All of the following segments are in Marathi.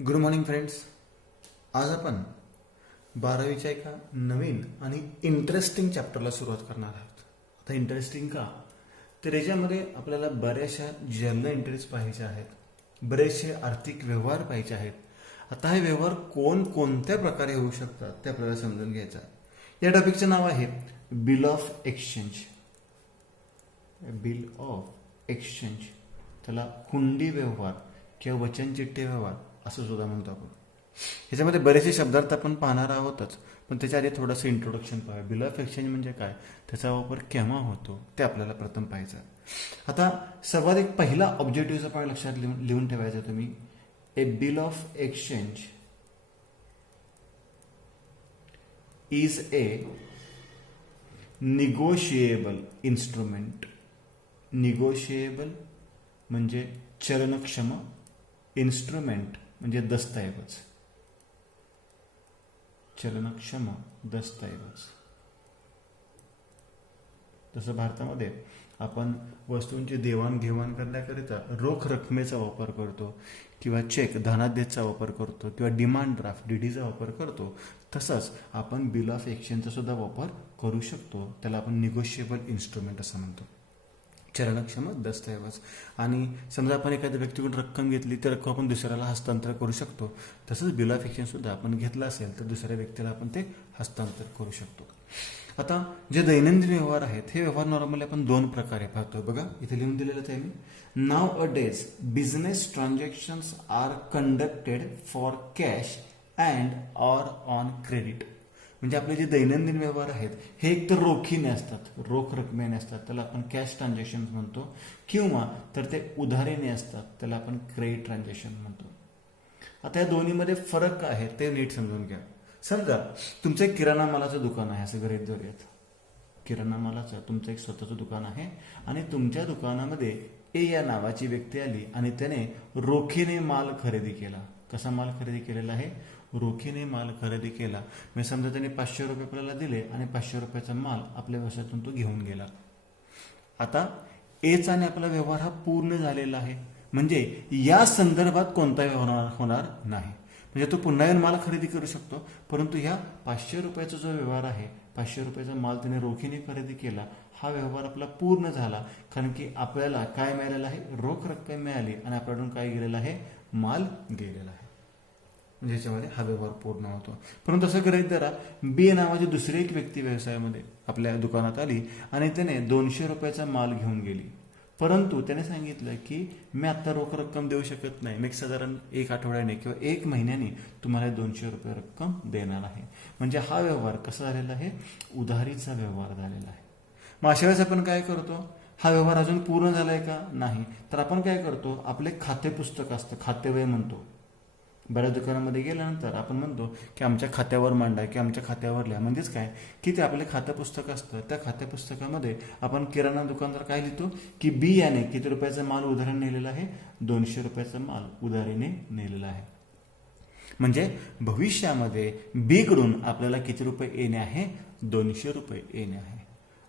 Good morning friends. आज आपण 12वीच्या एका नवीन आणि इंटरेस्टिंग चॅप्टरला सुरुवात करणार आहोत. आता इंटरेस्टिंग का, तर याच्यामध्ये आपल्याला बऱ्याचशा जनरल एंट्रीज पाहायच्या आहेत, बरेचसे आर्थिक व्यवहार पाहायचे आहेत. आता हे व्यवहार कोणत्या प्रकारे होऊ शकतात ते आपल्याला समजून घ्यायचं आहे. या टॉपिकचं नाव आहे bill of exchange. Bill of exchange, त्याला हुंडी व्यवहार किंवा वचनचिठ्ठी व्यवहार असं सुद्धा म्हणतो आपण. ह्याच्यामध्ये बरेचसे शब्दार्थ आपण पाहणार आहोतच, पण त्याच्या आधी थोडंसं इंट्रोडक्शन पाहूया. बिल ऑफ एक्सचेंज म्हणजे काय, त्याचा वापर केव्हा होतो ते आपल्याला प्रथम पाहायचं आहे. आता सर्वाधिक पहिला ऑब्जेक्टिव्ह आपण लक्षात लिहून ठेवायचा तुम्ही. A bill of exchange is a negotiable instrument. Negotiable म्हणजे चलनक्षम, इन्स्ट्रुमेंट म्हणजे दस्तऐवज, चलनक्षम दस्तऐवज. तसं भारतामध्ये आपण वस्तूंची देवाणघेवाण करण्याकरिता रोख रकमेचा वापर करतो, किंवा चेक धनादेशचा वापर करतो, किंवा डिमांड ड्राफ्ट डीडीचा वापर करतो. तसंच आपण बिल ऑफ एक्सचेंजचा सुद्धा वापर करू शकतो. त्याला आपण निगोशिएबल इन्स्ट्रुमेंट असं म्हणतो, चलनक्षम दस्तऐवज. आणि समजा आपण एखाद्या व्यक्तीकडून रक्कम घेतली, तर रक्कम आपण दुसऱ्याला हस्तांतर करू शकतो. तसंच बिल ऑफ एक्सचेंज सुद्धा आपण घेतला असेल तर दुसऱ्या व्यक्तीला आपण ते हस्तांतर करू शकतो. आता जे दैनंदिन व्यवहार आहेत, हे व्यवहार नॉर्मली आपण दोन प्रकारे पाहतो. बघा इथे लिहून दिलेलंच आहे मी. नाव a day's business transactions are conducted for cash and or on credit. म्हणजे आपले जे दैनंदिन व्यवहार आहेत हे एक तर रोखीने असतात, रोख रकमेने असतात, त्याला आपण कॅश ट्रान्झॅक्शन म्हणतो, किंवा तर ते उधारीने असतात, त्याला आपण क्रेडिट ट्रान्झॅक्शन म्हणतो. आता या दोन्हीमध्ये फरक आहे ते नीट समजून घ्या. समजा तुमचं एक किराणा मालाचं दुकान आहे असं गृहीत धरूयात. किराणा मालाचं तुमचं एक स्वतःचं दुकान आहे, आणि तुमच्या दुकानामध्ये ए या नावाची व्यक्ती आली आणि त्याने रोखीने माल खरेदी केला. कसा माल खरेदी केलेला आहे, रोखीने माल खरेदी केला. म्हणजे समजा त्याने 500 रुपये आपल्याला दिले आणि 500 रुपयाचा माल आपल्या व्यवसायातून तो घेऊन गेला. आता एचा आणि आपला व्यवहार हा पूर्ण झालेला आहे, म्हणजे या संदर्भात कोणता व्यवहार होणार नाही. म्हणजे तो पुन्हा येऊन माल खरेदी करू शकतो, परंतु ह्या 500 रुपयाचा जो व्यवहार आहे, 500 रुपयाचा माल त्याने रोखीने खरेदी केला, हा व्यवहार आपला पूर्ण झाला. कारण की आपल्याला काय मिळालेलं आहे, रोख रक्कम मिळाली आणि आपल्याकडून काय गेलेलं आहे, माल गेलेला आहे. म्हणजे ह्याच्यामध्ये हा व्यवहार पूर्ण होतो. परंतु असं गृहीत धरा, बी नावाची दुसरी एक व्यक्ती व्यवसायामध्ये आपल्या दुकानात आली आणि त्याने 200 रुपयाचा माल घेऊन गेली. परंतु त्याने सांगितलं की मी आता रोख रक्कम देऊ शकत नाही, मी साधारण 1 आठवड्याने किंवा 1 महिन्याने तुम्हाला 200 रुपये रक्कम देणार आहे. म्हणजे हा व्यवहार कसा झालेला आहे, उधारीचा व्यवहार झालेला आहे. मग अशा वेळेस आपण काय करतो, हा व्यवहार अजून पूर्ण झालाय का, नाही, तर आपण काय करतो, आपले खाते पुस्तक असतं, खातेवही म्हणतो. बऱ्याच दुकानामध्ये गेल्यानंतर आपण म्हणतो की आमच्या खात्यावर मांडा की आमच्या खात्यावर लिहा. म्हणजेच काय की ते आपले खातं पुस्तक असतं. त्या खात्या पुस्तकामध्ये आपण किराणा दुकानदार काय लिहितो की बी याने किती रुपयाचा माल उधारीने नेलेला आहे, 200 रुपयाचा माल उधारीने नेलेला आहे. म्हणजे भविष्यामध्ये बी कडून आपल्याला किती रुपये येणे आहे, 200 रुपये येणे आहे.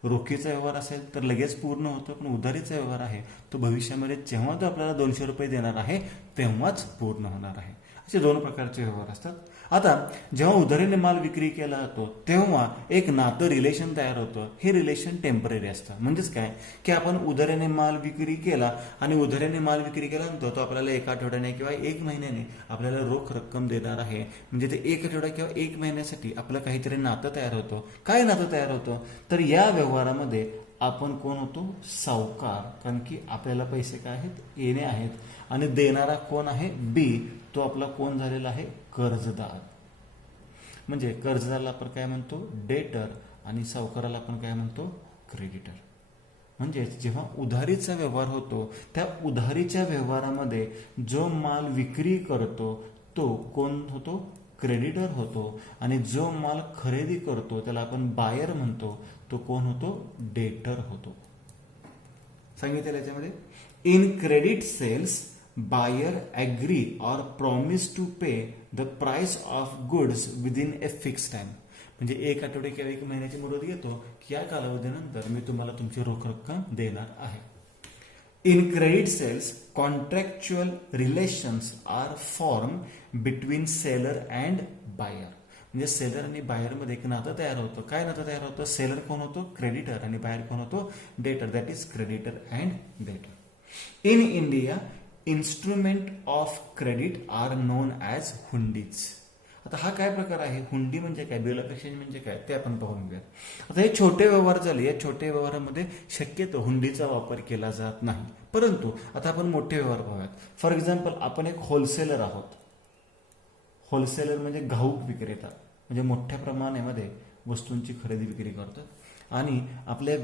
रोखीचा व्यवहार असेल तर लगेच पूर्ण होतो, पण उधारीचा व्यवहार आहे तो भविष्यामध्ये जेव्हा तो आपल्याला 200 रुपये देणार आहे तेव्हाच पूर्ण होणार आहे. असे दोन प्रकारचे व्यवहार असतात. आता जेव्हा उधारीने माल विक्री केला जातो तेव्हा एक नातं रिलेशन तयार होतं. हे रिलेशन टेम्पररी असतं. म्हणजेच काय की आपण उधारीने माल विक्री केला आणि उधारीने माल विक्री केल्यानंतर तो आपल्याला 1 आठवड्याने किंवा 1 महिन्याने आपल्याला रोख रक्कम देणार आहे. म्हणजे ते 1 आठवडा किंवा 1 महिन्यासाठी आपलं काहीतरी नातं तयार होतं. काय नातं तयार होतं, तर या व्यवहारामध्ये आपण कोण होतो, सावकार. कारण की आपल्याला पैसे काय आहेत, येणे आहेत, आणि देणारा कोण आहे, बी. तो आपला कोण झालेला आहे, कर्जदार. म्हणजे कर्जदाराला आपण काय म्हणतो, डेटर, आणि सावकाराला आपण काय म्हणतो, क्रेडिटर. म्हणजे जेव्हा उधारीचा व्यवहार होतो त्या उधारीच्या व्यवहारामध्ये जो माल विक्री करतो तो कोण होतो, क्रेडिटर होतो, आणि जो माल खरेदी करतो त्याला आपण बायर म्हणतो, तो कोण होतो, डेटर होतो. सांगितलं याच्यामध्ये, in credit sales buyer agree or promise to pay the price of goods within a fixed time. म्हणजे 1 आठवडे किंवा 1 महिन्याची मुदत घेतो की या कालावधीनंतर मी तुम्हाला तुमची रोख रक्कम देणार आहे. In credit sales contractual relations are form between seller and buyer. म्हणजे सेलर आणि बायर मध्ये एक नातं तयार होतं. काय नातं तयार होतं? सेलर कोण होतो? क्रेडिटर. आणि बायर कोण होतो? Debtor. That is creditor and debtor. In India instrument of credit are known as hundis. आता हा काय प्रकार आहे? हुंडी म्हणजे काय? बिल ऑफ एक्सचेंज म्हणजे काय? ते आपण पाहून घेऊया. आता हे छोटे व्यवहार झाले. या छोट्या व्यवहारामध्ये शक्यतो हुंडीचा वापर केला जात नाही. परंतु आता आपण मोठे व्यवहार पाहूयात. फॉर एक्झाम्पल, आपण एक होलसेलर आहोत. होलसेलर म्हणजे घाऊक विक्रेता, म्हणजे मोठ्या प्रमाणामध्ये वस्तूंची खरेदी विक्री करतात. आणि आपल्या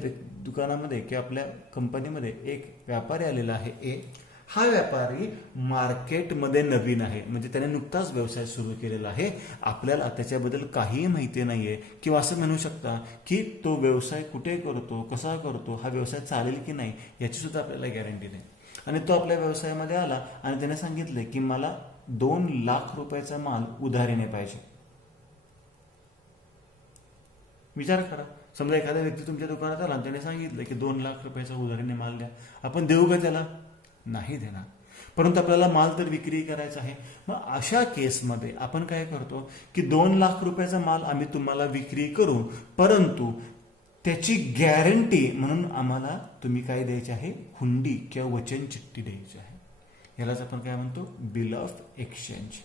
दुकानामध्ये किंवा आपल्या कंपनीमध्ये एक व्यापारी आलेला आहे ए. हा व्यापारी मार्केटमध्ये नवीन आहे, म्हणजे त्याने नुकताच व्यवसाय सुरू केलेला आहे. आपल्याला त्याच्याबद्दल काहीही माहिती नाहीये, किंवा असं म्हणू शकता की तो व्यवसाय कुठे करतो, कसा करतो, हा व्यवसाय चालेल की नाही याची सुद्धा आपल्याला गॅरंटी नाही. आणि तो आपल्या व्यवसायामध्ये आला आणि त्याने सांगितले की मला 2 लाख रुपयाचा माल उधारीने पाहिजे. विचार करा, समजा एखादा व्यक्ती तुमच्या दुकानात आला आणि त्याने सांगितलं की 2 लाख रुपयाचा उधारीने माल द्या. आपण देऊ का त्याला? नाही देणार. परंतु आपल्याला माल तर विक्री करायचा आहे. मग अशा केसमध्ये आपण काय करतो की 2 लाख रुपयाचा माल आम्ही तुम्हाला विक्री करू, परंतु त्याची गॅरंटी म्हणून आम्हाला तुम्ही काय द्यायचे आहे? हुंडी किंवा वचन चिठ्ठी द्यायची आहे. यालाच आपण काय म्हणतो? Bill of exchange.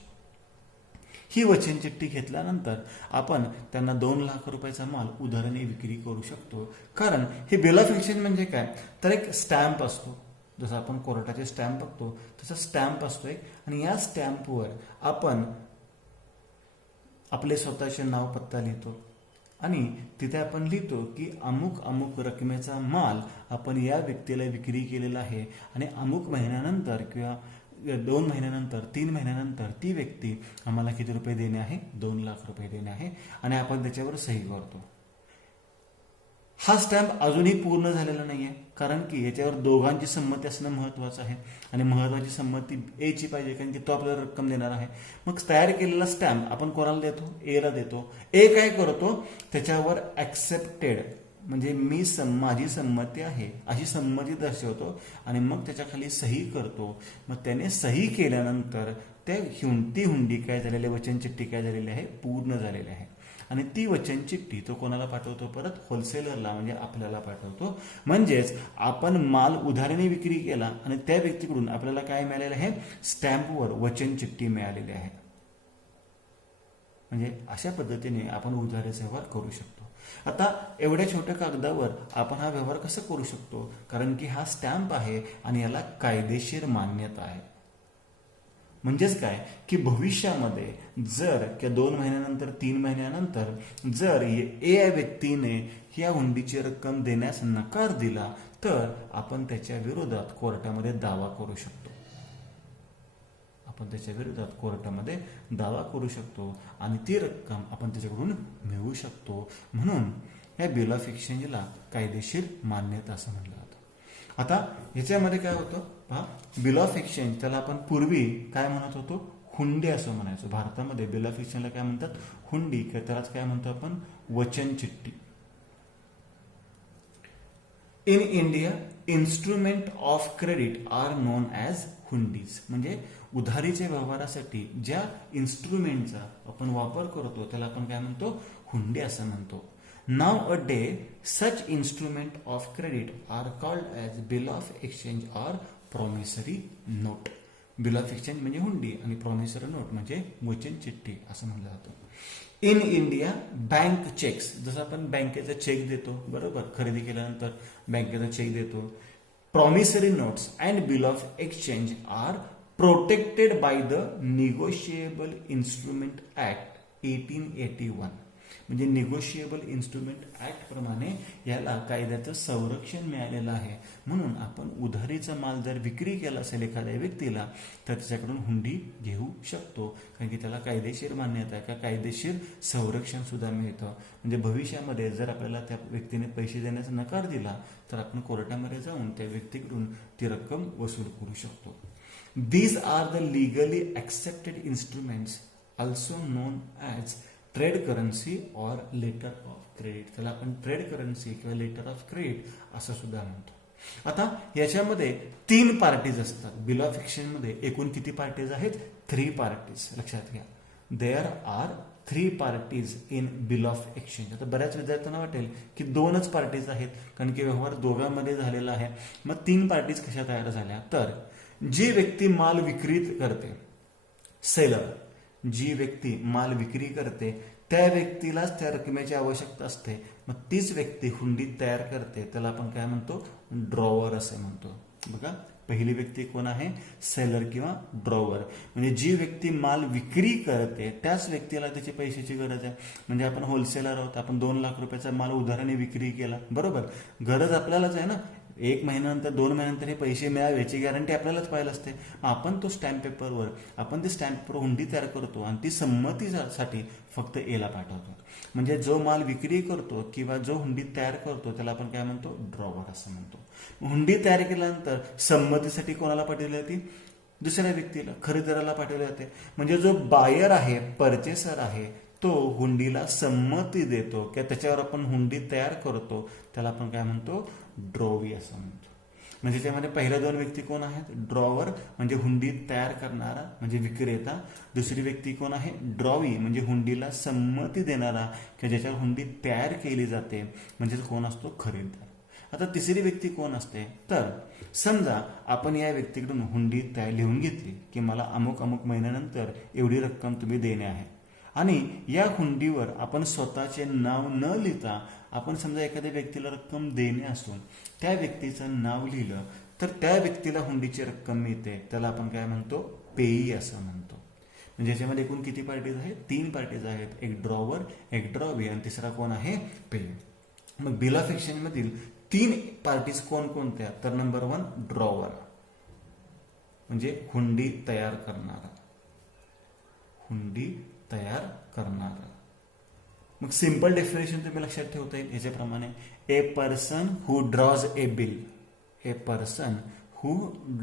ही वचन चिठ्ठी घेतल्यानंतर आपण त्यांना 2 लाख रुपयाचा माल उधारीने विक्री करू शकतो. कारण हे बिल ऑफ एक्सचेंज म्हणजे काय? तर एक स्टॅम्प असतो. जसं आपण कोर्टाचे स्टॅम्प बघतो तसा स्टॅम्प असतो एक. आणि या स्टॅम्पवर आपण आपले स्वतःचे नाव, पत्ता लिहितो. आणि तिथे आपण लिहितो की अमुक अमुक रकमेचा माल आपण या व्यक्तीला विक्री केलेला आहे. आणि अमुक महिन्यानंतर किंवा 2 महिन्यानंतर, 3 महिन्यानंतर ती व्यक्ती आम्हाला किती रुपये देणे आहे? 2 लाख रुपये देणे आहे. आणि आपण त्याच्यावर सही करतो. हा स्टॅम्प अजूनही पूर्ण झालेला नाहीये, कारण की याच्यावर दोघांची संमती असणं महत्वाचं आहे. आणि महत्वाची संमती एची पाहिजे, कारण की तो आपल्याला रक्कम देणार आहे. मग तयार केलेला स्टॅम्प आपण कोणाला देतो? एला देतो. ए काय करतो? त्याच्यावर ऍक्सेप्टेड म्हणजे माझी संमती आहे अशी संमती दर्शवतो. आणि मग त्याच्या खाली सही करतो. मग त्याने सही केल्यानंतर ती हुंडी काय झालेली, वचन चिठ्ठी काय झालेली आहे? पूर्ण झालेली आहे. आणि ती वचन चिठ्ठी तो कोणाला पाठवतो? परत होलसेलरला, म्हणजे आपल्याला पाठवतो. म्हणजेच आपण माल उधारीने विक्री केला आणि त्या व्यक्तीकडून आपल्याला काय मिळालेलं आहे? स्टॅम्पवर वचन चिठ्ठी मिळालेली आहे. म्हणजे अशा पद्धतीने आपण उधारीचा व्यवहार करू शकतो. आता एवढ्या छोट्या कागदावर आपण हा व्यवहार कसा करू शकतो? कारण की हा स्टॅम्प आहे आणि याला कायदेशीर मान्यता आहे. म्हणजेच काय की भविष्यामध्ये जर किंवा 2 महिन्यानंतर, 3 महिन्यानंतर जर ए या व्यक्तीने या हुंडीची रक्कम देण्यास नकार दिला तर आपण त्याच्या विरोधात कोर्टामध्ये दावा करू शकतो. आणि ती रक्कम आपण त्याच्याकडून मिळवू शकतो. म्हणून या बिल ऑफ एक्सचेंजला कायदेशीर मान्यता असं म्हणलं जातं. आता ह्याच्यामध्ये काय होतं पहा, बिल ऑफ एक्सचेंज त्याला आपण पूर्वी काय म्हणत होतो? हुंडी असं म्हणायचो. भारतामध्ये बिल ऑफ एक्सचेंजला काय म्हणतात? हुंडी, किंवा त्यालाच काय म्हणतो आपण? वचन चिठ्ठी. In India instrument of credit are known as hundis. म्हणजे उधारीच्या व्यवहारासाठी ज्या इन्स्ट्रुमेंटचा आपण वापर करतो त्याला आपण काय म्हणतो? हुंडी असं म्हणतो. Nowadays, such instrument of credit are called as bill of exchange or promissory note. Bill of exchange म्हणजे हुंडी आणि प्रॉमिसरी नोट म्हणजे वचन चिठ्ठी असं म्हणलं जातं. इन इंडिया बँक चेक्स, जसं आपण बँकेचा चेक देतो बरोबर, खरेदी केल्यानंतर बँकेचा चेक देतो. Promissory notes and bill of exchange are protected by the negotiable instrument act 1881. म्हणजे निगोशिएबल इन्स्ट्रुमेंट ऍक्ट प्रमाणे याला कायद्याचं संरक्षण मिळालेलं आहे. म्हणून आपण उधारीचा माल जर विक्री केला असेल एखाद्या व्यक्तीला तर त्याच्याकडून हुंडी घेऊ शकतो, कारण की त्याला कायदेशीर मान्यता आहे, का कायदेशीर संरक्षण सुद्धा मिळतं. म्हणजे भविष्यामध्ये जर आपल्याला त्या व्यक्तीने पैसे देण्याचा नकार दिला तर आपण कोर्टामध्ये जाऊन त्या व्यक्तीकडून ती रक्कम वसूल करू शकतो. These are the legally accepted instruments also known as trade currency or letter of credit. त्याला आपण ट्रेड करन्सी किंवा लेटर ऑफ क्रेडिट असं सुद्धा म्हणतो. आता याच्यामध्ये 3 पार्टीज असतात. बिल ऑफ एक्सचेंजमध्ये एकूण किती पार्टीज आहेत? 3 पार्टीज. लक्षात घ्या, there are 3 parties in bill of exchange. आता बऱ्याच विद्यार्थ्यांना वाटेल की 2च पार्टीज आहेत, कारण की व्यवहार दोघांमध्ये झालेला आहे. मग 3 पार्टीज कशा तयार झाल्या? तर जी व्यक्ती माल विक्रीत करते, सेलर, जी व्यक्ती माल विक्री करते त्या व्यक्तीलाच त्या रकमेची आवश्यकता असते. मग तीच व्यक्ती हुंडी तयार करते, त्याला आपण काय म्हणतो? ड्रॉवर असे म्हणतो. बघा, पहिली व्यक्ती कोण आहे? सेलर किंवा ड्रॉवर. म्हणजे जी व्यक्ती माल विक्री करते त्याच व्यक्तीला त्याची पैशाची गरज आहे. म्हणजे आपण होलसेलर आहोत, आपण 2 लाख रुपयाचा माल उधाराने विक्री केला, बरोबर. गरज आपल्यालाच आहे ना. 1 महिन्यानंतर 2 महिन्यानंतर हे पैसे मिळावे याची गॅरंटी आपल्यालाच पाहिजे असते. आपण तो स्टॅम्प पेपरवर आपण ते स्टॅम्प पेपर हुंडी तयार करतो आणि ती संमतीसाठी फक्त एला पाठवतो. म्हणजे जो माल विक्री करतो किंवा जो हुंडी तयार करतो त्याला आपण काय म्हणतो? ड्रॉवर असं म्हणतो. हुंडी तयार केल्यानंतर संमतीसाठी कोणाला पाठवली जाते? दुसऱ्या व्यक्तीला, खरेदीदाराला पाठवले जाते. म्हणजे जो बायर आहे, परचेसर आहे, तो हुंडीला संमती देतो किंवा त्याच्यावर आपण हुंडी तयार करतो, त्याला आपण काय म्हणतो? ड्रॉवी असं म्हणतो. म्हणजे त्यामध्ये पहिल्या 2 व्यक्ती कोण आहेत? ड्रॉवर म्हणजे हुंडी तयार करणारा म्हणजे विक्रेता. दुसरी व्यक्ती कोण आहे? ड्रॉवी म्हणजे हुंडीला संमती देणारा किंवा ज्याच्यावर हुंडी तयार केली जाते, म्हणजे कोण असतो? खरेदीदार. आता तिसरी व्यक्ती कोण असते? तर समजा आपण या व्यक्तीकडून हुंडी तयार लिहून घेतली की मला अमुक अमुक महिन्यानंतर एवढी रक्कम तुम्ही देणे आहे, आणि या हुंडीवर आपण स्वतःचे नाव न लिहिता आपण समजा एखाद्या व्यक्तीला रक्कम देणे असून त्या व्यक्तीचं नाव लिहिलं तर त्या व्यक्तीला हुंडीची रक्कम मिळते, त्याला आपण काय म्हणतो? पेयी असं म्हणतो. म्हणजे याच्यामध्ये एकूण किती पार्टीज आहेत? 3 पार्टीज आहेत. एक ड्रॉवर, एक ड्रॉवी आणि तिसरा कोण आहे? पेयी. मग बिल ऑफ एक्सचेंज मधील 3 पार्टीज कोणकोणत्या? तर नंबर 1 ड्रॉवर म्हणजे हुंडी तयार करणारा, हुंडी तयार करणारा. मग सिंपल डेफिनेशन तुम्ही लक्षात ठेवता येईल याच्याप्रमाणे: a person who draws a bill. A person who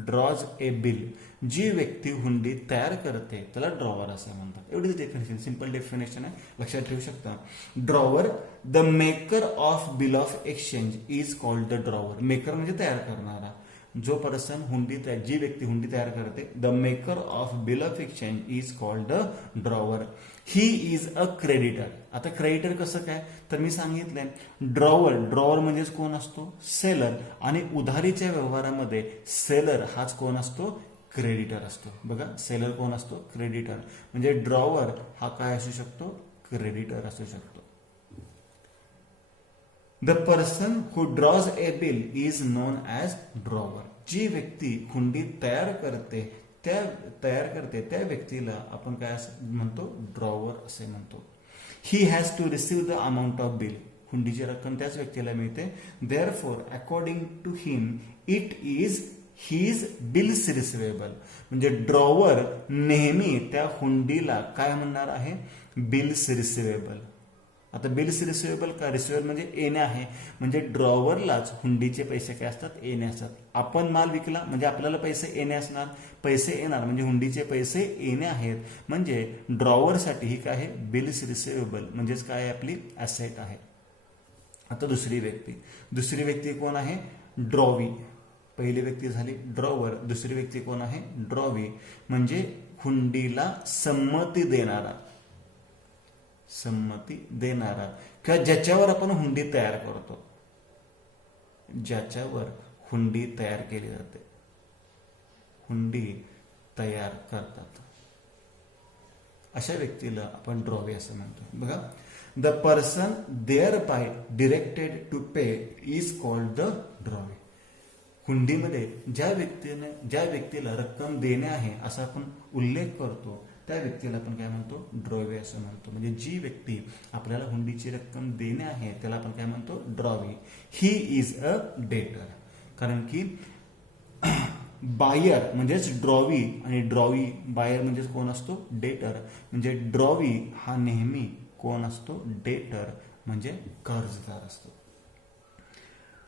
draws a bill. जी व्यक्ती हुंडी तयार करते त्याला ड्रॉवर असं म्हणतात. एवढीच डेफिनेशन, सिंपल डेफिनेशन आहे, लक्षात ठेवू शकता. Drawer, the maker of bill of exchange is called the drawer. Maker म्हणजे तयार करणारा. जो पर्सन हुंडी तयार, जी व्यक्ती हुंडी तयार करते, the maker of bill of exchange is called the drawer. He is a creditor. आता क्रेडिटर कसं काय? तर मी सांगितलंय ड्रॉवर, ड्रॉवर म्हणजेच कोण असतो? सेलर. आणि उधारीच्या व्यवहारामध्ये सेलर हाच कोण असतो? क्रेडिटर असतो. बघा, सेलर कोण असतो? क्रेडिटर. म्हणजे ड्रॉवर हा काय असू शकतो? क्रेडिटर असू शकतो. The person who draws a bill is known as drawer. जी व्यक्ती हुंडी तयार करते त्या व्यक्तीला आपण काय म्हणतो? ड्रॉवर असे म्हणतो. He has to receive the amount of bill. हुंडीची रक्कम त्याच व्यक्तीला मिळते. Therefore according to him it is his bills receivable. म्हणजे ड्रॉवर नेहमी त्या हुंडीला काय म्हणणार आहे? Bills receivable. आता बिल्स रिसिवेबल का? रिसिवेबल म्हणजे येणे आहे. म्हणजे ड्रॉवरलाच हुंडीचे पैसे काय असतात? येणे असतात. आपण माल विकला म्हणजे आपल्याला पैसे येणे असणार, पैसे येणार म्हणजे हुंडीचे पैसे येणे आहेत. म्हणजे ड्रॉवरसाठी ही काय आहे? बिल्स रिसिवेबल म्हणजेच काय? आपली ॲसेट आहे. आता दुसरी व्यक्ती कोण आहे? ड्रॉवी. पहिली व्यक्ती झाली ड्रॉवर, दुसरी व्यक्ती कोण आहे? ड्रॉवी. म्हणजे हुंडीला संमती देणारा किंवा ज्याच्यावर आपण हुंडी तयार करतो, ज्याच्यावर हुंडी तयार केली जाते, हुंडी तयार करतात, अशा व्यक्तीला आपण ड्रॉवी असं म्हणतो. बघा, the person thereby directed to pay is called the drawee. हुंडीमध्ये ज्या व्यक्तीला रक्कम देणे आहे असा आपण उल्लेख करतो त्या व्यक्तीला आपण काय म्हणतो? ड्रॉवी असं म्हणतो. म्हणजे जी व्यक्ती आपल्याला हुंडीची रक्कम देणे आहे त्याला आपण काय म्हणतो? ड्रॉवी. ही इज अ डेटर. कारण की बायर म्हणजेच ड्रॉवी आणि ड्रॉवी बायर म्हणजेच कोण असतो? डेटर. म्हणजे ड्रॉवी हा नेहमी कोण असतो? डेटर म्हणजे कर्जदार असतो.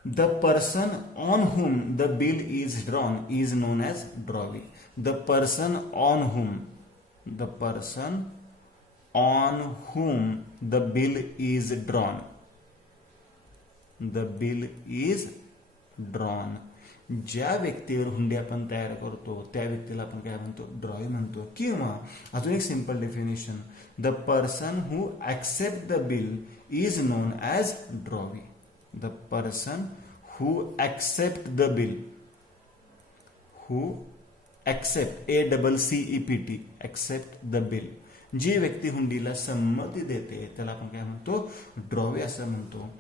The person on whom the bill is drawn is known as drawee. The person on hmm the bill is drawn. ज्या व्यक्तीवर हुंडी आपण तयार करतो त्या व्यक्तीला आपण काय म्हणतो, ड्रॉवी म्हणतो. किंवा अजून एक simple definition, the person who accept the bill is known as drawee. The person who accept the bill, who accept, ACCEPT, accept the bill, जी व्यक्ती हुंडीला संमती देते त्याला आपण काय म्हणतो, ड्रॉवी असं म्हणतो.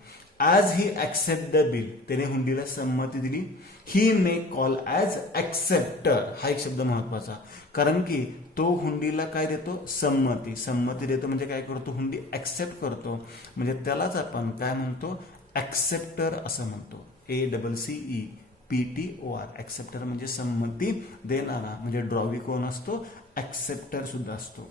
As he accept the bill, त्याने हुंडीला संमती दिली. ही मे कॉल ॲज ऍक्सेप्टर, हा एक शब्द महत्वाचा, कारण की तो हुंडीला काय देतो, संमती. संमती देतो म्हणजे काय करतो, हुंडी ऍक्सेप्ट करतो, म्हणजे त्यालाच आपण काय म्हणतो, ऍक्सेप्टर असं म्हणतो. ACCEPTOR, ऍक्सेप्टर म्हणजे संमती देणारा. म्हणजे ड्रॉवी कोण असतो, ऍक्सेप्टर सुद्धा असतो.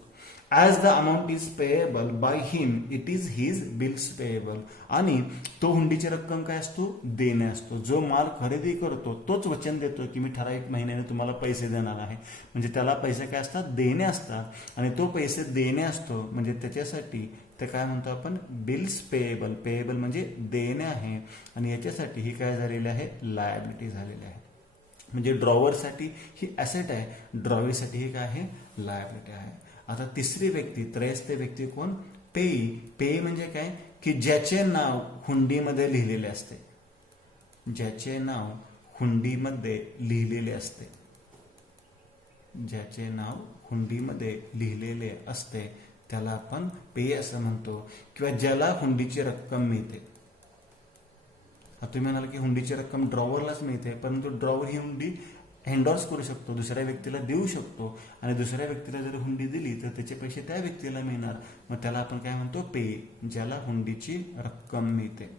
As the amount is payable by him it is his bills payable, आणि तो हुंडीची रक्कम काय असतो, देणे असतो. जो माल खरेदी करतो तोच वचन देतो की मी ठराविक महिन्याने तुम्हाला पैसे देणार आहे, म्हणजे त्याला पैसे काय असतात, देणे असतात, आणि तो पैसे देणे असतो म्हणजे त्याच्यासाठी ते काय म्हणतो आपण, बिल्स पेएबल. पेएबल म्हणजे देणे आहे, आणि याच्यासाठी ही काय झालेली आहे, लायबिलिटी झालेली आहे. म्हणजे ड्रॉवरसाठी ही ॲसेट आहे, ड्रॉवीसाठी ही काय आहे, लायबिलिटी आहे. आता तिसरी व्यक्ती, त्रयस्थ व्यक्ती कोण, पेयी. पेयी म्हणजे काय, की ज्याचे नाव हुंडीमध्ये लिहिलेले असते, ज्याचे नाव हुंडीमध्ये लिहिलेले असते, ज्याचे नाव हुंडीमध्ये लिहिलेले असते त्याला आपण पेयी असं म्हणतो. किंवा ज्याला हुंडीची रक्कम मिळते. आता तुम्ही म्हणाल की हुंडीची रक्कम ड्रॉवरलाच मिळते, परंतु ड्रॉवर ही हुंडी एंडॉर्स करू शकतो, दुसऱ्या व्यक्तीला देऊ शकतो, आणि दुसऱ्या व्यक्तीला जर हुंडी दिली तर त्याचे पैसे त्या व्यक्तीला मिळणार. मग त्याला आपण काय म्हणतो, पेयी. ज्याला हुंडीची रक्कम मिळते,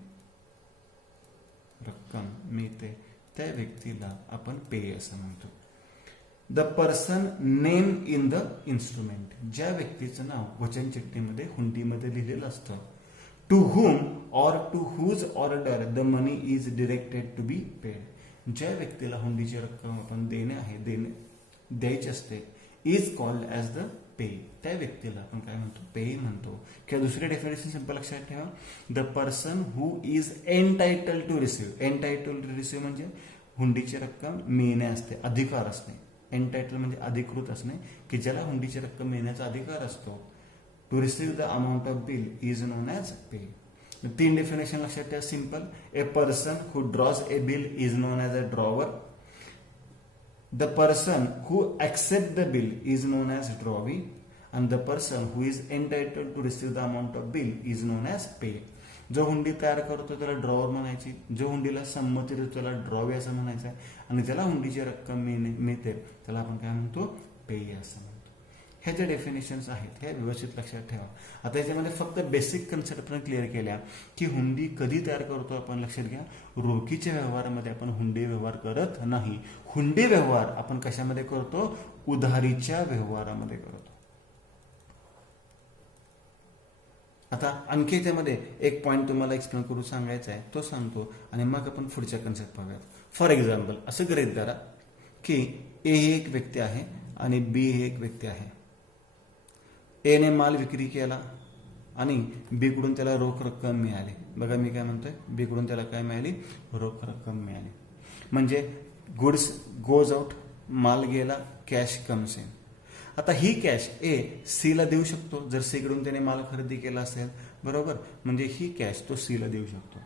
रक्कम मिळते त्या व्यक्तीला आपण पेयी असं म्हणतो. The person name in the instrument, ज्या व्यक्तीचं नाव वचन चिठ्ठीमध्ये हुंडीमध्ये लिहिलेलं असतं. To whom or to whose order the money is directed to be paid, ज्या व्यक्तीला हुंडीची रक्कम आपण देणे आहे, द्यायची असते, is called as the pay, त्या व्यक्तीला आपण काय म्हणतो, पेयी म्हणतो. किंवा दुसरी डेफिनेशन सिंपल लक्षात ठेवा, the person who is entitle to receive. Entitle to receive म्हणजे हुंडीची रक्कम मिळणे असते, अधिकार असणे. एनटायटल म्हणजे अधिकृत असणे, की ज्याला हुंडीची रक्कम मिळण्याचा अधिकार असतो. To receive the amount of bill is known as pay. 3 definition लक्षात ठेवा, simple. A person who draws a bill is known as a drawer. The person who accept the bill is known as drawee, and the person who is entitled to receive the amount of bill is known as pay. जो हुंडी तयार करतो त्याला ड्रॉवर म्हणायची, जो हुंडीला संमती देतो त्याला ड्रॉवी असं म्हणायचं आहे, आणि ज्याला हुंडीची रक्कम मिळते त्याला आपण काय म्हणतो, पेयी असं म्हणतो. ह्या ज्या डेफिनेशन्स आहेत हे व्यवस्थित लक्षात ठेवा. आता याच्यामध्ये फक्त बेसिक कन्सेप्ट आपण क्लिअर केल्या की हुंडी कधी तयार करतो आपण. लक्षात घ्या, रोखीच्या व्यवहारामध्ये आपण हुंडी व्यवहार करत नाही. हुंडी व्यवहार आपण कशामध्ये करतो, उधारीच्या व्यवहारामध्ये करतो. आता आणखी त्यामध्ये एक पॉईंट तुम्हाला एक्सप्लेन करून सांगायचा आहे, तो सांगतो आणि मग आपण पुढच्या कन्सेप्ट पाहूयात. फॉर एक्झाम्पल असं गृहीत धरा की ए ही एक व्यक्ती आहे आणि बी ही एक व्यक्ती आहे. ए ने माल विक्री केला आणि बी कडून त्याला रोख रक्कम मिळाली. बघा मी काय म्हणतोय, बी कडून त्याला काय मिळाली, रोख रक्कम मिळाली. म्हणजे गुड्स गोज आउट, माल गेला, कॅश कम्स इन. आता ही कॅश ए सी ला देऊ शकतो जर सी कडून त्याने माल खरेदी केला असेल, बरोबर. म्हणजे ही कॅश तो सी ला देऊ शकतो.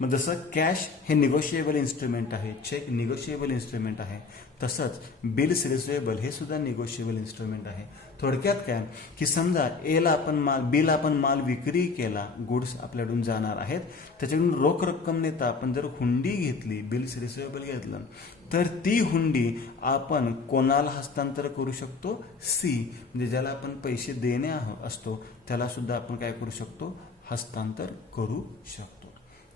मग जसं कॅश हे निगोशिएबल इन्स्ट्रुमेंट आहे, चेक निगोशिएबल इन्स्ट्रुमेंट आहे, तसंच बिल्स रिसिवेबल हे सुद्धा निगोशिएबल इन्स्ट्रुमेंट आहे. थोडक्यात काय की समजा एला आपण माल, बीला आपण माल विक्री केला, गुड्स आपल्याकडून जाणार आहेत, त्याच्याकडून रोख रक्कम नेता आपण जर हुंडी घेतली, बिल्स रिसिवेबल घेतलं, तर ती हुंडी आपण कोणाला हस्तांतर करू शकतो, सी, म्हणजे ज्याला आपण पैसे देणे असतो त्याला सुद्धा आपण काय करू शकतो, हस्तांतर करू शकतो.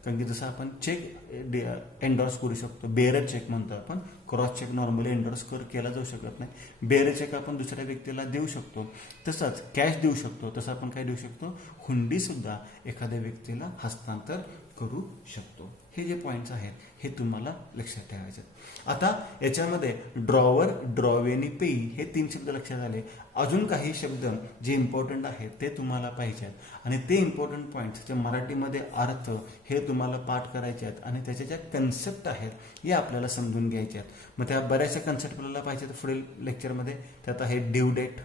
कारण की जसं आपण चेक एंडॉर्स करू शकतो, बेअर चेक म्हणतो आपण, क्रॉस चेक नॉर्मली एंडॉर्स केला जाऊ शकत नाही. बेअर चेक आपण दुसऱ्या व्यक्तीला देऊ शकतो, तसंच कॅश देऊ शकतो, तसं आपण काय देऊ शकतो, हुंडी सुद्धा एखाद्या व्यक्तीला हस्तांतर करू शकतो. हे जे पॉईंट्स आहेत हे तुम्हाला लक्षात ठेवायचे. आता याच्यामध्ये ड्रॉवर, ड्रॉवी आणि पेयी हे 3 शब्द लक्षात आले. अजून काही शब्द जे इम्पॉर्टंट आहेत ते तुम्हाला पाहिजे आहेत आणि ते इम्पॉर्टंट पॉईंट्स जे मराठीमध्ये अर्थ हे तुम्हाला पाठ करायचे आहेत आणि त्याच्या ज्या कन्सेप्ट आहेत या आपल्याला समजून घ्यायच्या आहेत. मग त्या बऱ्याचशा कन्सेप्ट आपल्याला पाहिजे तर पुढील लेक्चरमध्ये. त्यात आहे ड्यू डेट,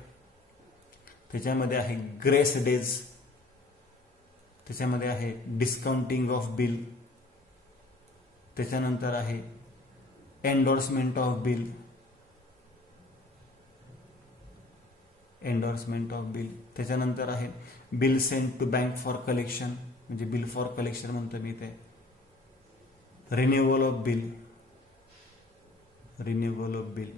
त्याच्यामध्ये आहे ग्रेस डेज, त्याच्यामध्ये आहे डिस्काउंटिंग ऑफ बिल, त्याच्यानंतर आहे एंडोर्समेंट ऑफ बिल, त्याच्यानंतर आहे bill send to bank for collection, म्हणजे बिल फॉर कलेक्शन म्हणतो मी ते, रिन्युअल ऑफ बिल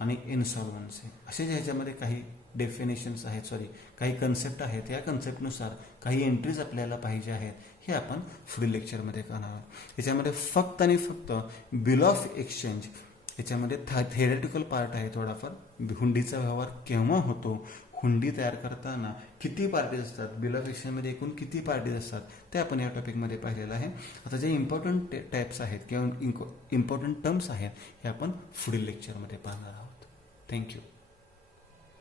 आणि इन्सॉल्वन्सी. असे ह्याच्यामध्ये काही डेफिनेशन्स आहेत, काही कन्सेप्ट आहेत. या कन्सेप्टनुसार काही एंट्रीज आपल्याला पाहिजे आहेत, हे आपण पुढील लेक्चरमध्ये करणार आहोत. याच्यामध्ये फक्त आणि फक्त बिल ऑफ एक्सचेंज याच्यामध्ये थेरटिकल पार्ट आहे थोडाफार. हुंडीचा व्यवहार केव्हा होतो, हुंडी तयार करताना किती पार्टीज असतात, बिल ऑफ एक्सचेंजमध्ये एकूण किती पार्टीज असतात, ते आपण या टॉपिकमध्ये पाहिलेलं आहे. आता जे इम्पॉर्टंट टाईप्स आहेत किंवा इम्पॉर्टंट टर्म्स आहेत हे आपण पुढील लेक्चरमध्ये पाहणार आहोत. थँक्यू.